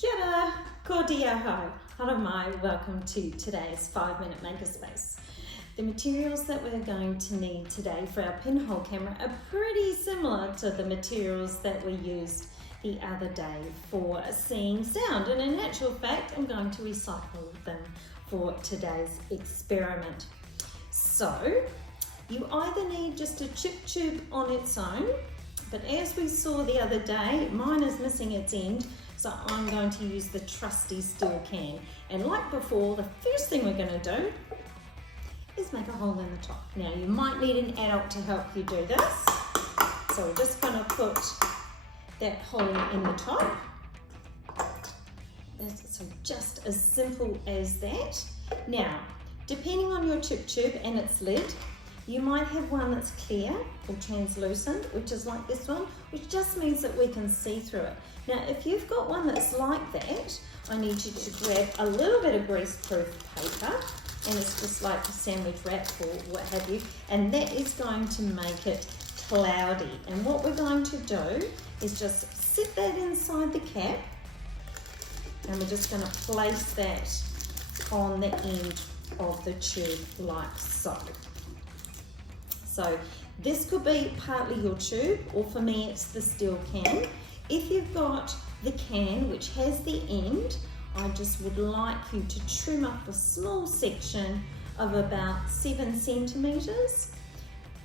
Kia ora, ko dia hau, hara mai, welcome to today's 5-minute Makerspace. The materials that we're going to need today for our pinhole camera are pretty similar to the materials that we used the other day for seeing sound, and in actual fact I'm going to recycle them for today's experiment. So you either need just a chip tube on its own, but as we saw the other day, mine is missing its end, so I'm going to use the trusty steel can. And like before, the first thing we're going to do is make a hole in the top. Now you might need an adult to help you do this, so we're just going to put that hole in the top. So just as simple as that. Now, depending on your chip tube and its lid, you might have one that's clear or translucent, which is like this one, which just means that we can see through it. Now, if you've got one that's like that, I need you to grab a little bit of greaseproof paper, and it's just like a sandwich wrap or what have you, and that is going to make it cloudy. And what we're going to do is just sit that inside the cap, and we're just going to place that on the end of the tube like so. So this could be partly your tube, or for me it's the steel can. If you've got the can which has the end, I just would like you to trim up a small section of about 7 centimeters.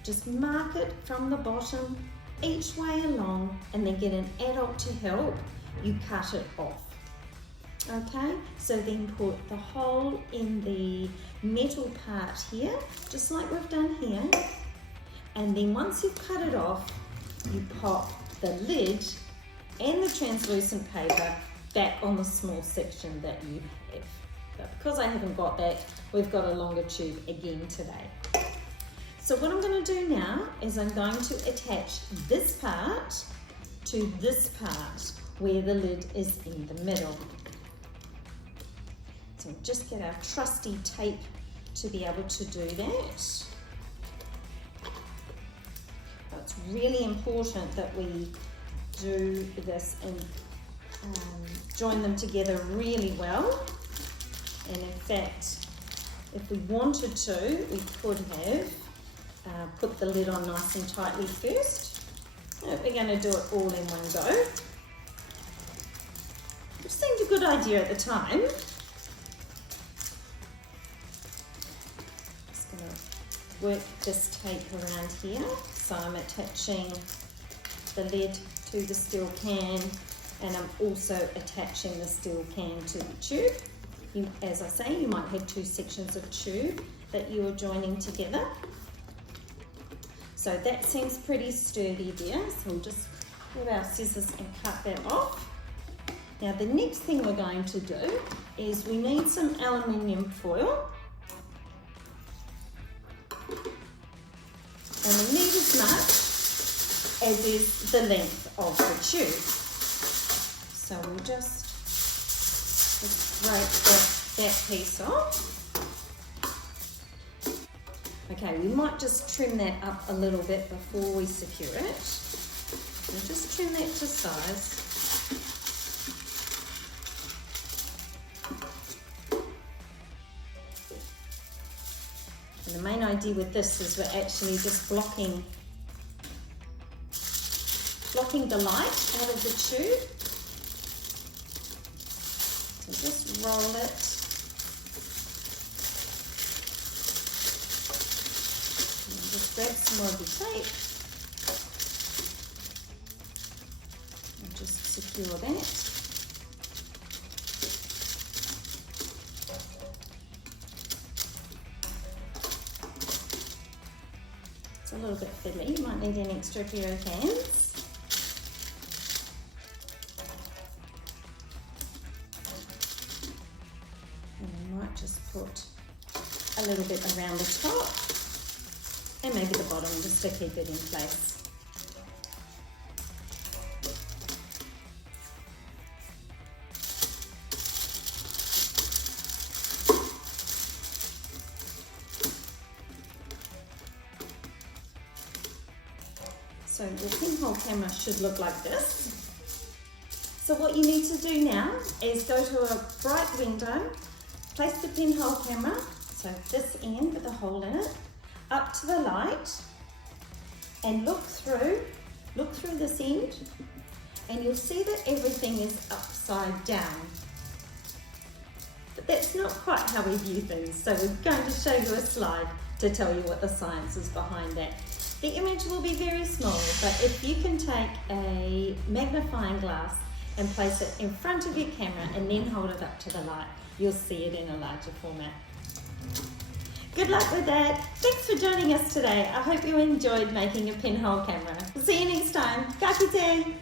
Just mark it from the bottom each way along, and then get an adult to help you cut it off. Okay, so then put the hole in the metal part here, just like we've done here. And then once you've cut it off, you pop the lid and the translucent paper back on the small section that you have. But because I haven't got that, we've got a longer tube again today. So what I'm going to do now is I'm going to attach this part to this part where the lid is in the middle. So just get our trusty tape to be able to do that. It's really important that we do this and join them together really well. And in fact, if we wanted to, we could have put the lid on nice and tightly first. We're going to do it all in one go, which seemed a good idea at the time. Just going to work this tape around here. So I'm attaching the lid to the steel can, and I'm also attaching the steel can to the tube. As I say, you might have 2 sections of tube that you are joining together. So that seems pretty sturdy there, so we'll just grab our scissors and cut that off. Now the next thing we're going to do is we need some aluminium foil. And we need as much as is the length of the tube. So we'll just break that piece off. Okay, we might just trim that up a little bit before we secure it. So just trim that to size. And the main idea with this is we're actually just blocking the light out of the tube. So just roll it. And just grab some more of the tape and just secure that. A little bit fiddly, you might need an extra pair of hands. And you might just put a little bit around the top and maybe the bottom just to keep it in place. So your pinhole camera should look like this. So what you need to do now is go to a bright window, place the pinhole camera, so this end with a hole in it, up to the light, and look through this end, and you'll see that everything is upside down. But that's not quite how we view things, so we're going to show you a slide to tell you what the science is behind that. The image will be very small, but if you can take a magnifying glass and place it in front of your camera and then hold it up to the light, you'll see it in a larger format. Good luck with that. Thanks for joining us today. I hope you enjoyed making a pinhole camera. See you next time. Ka kite!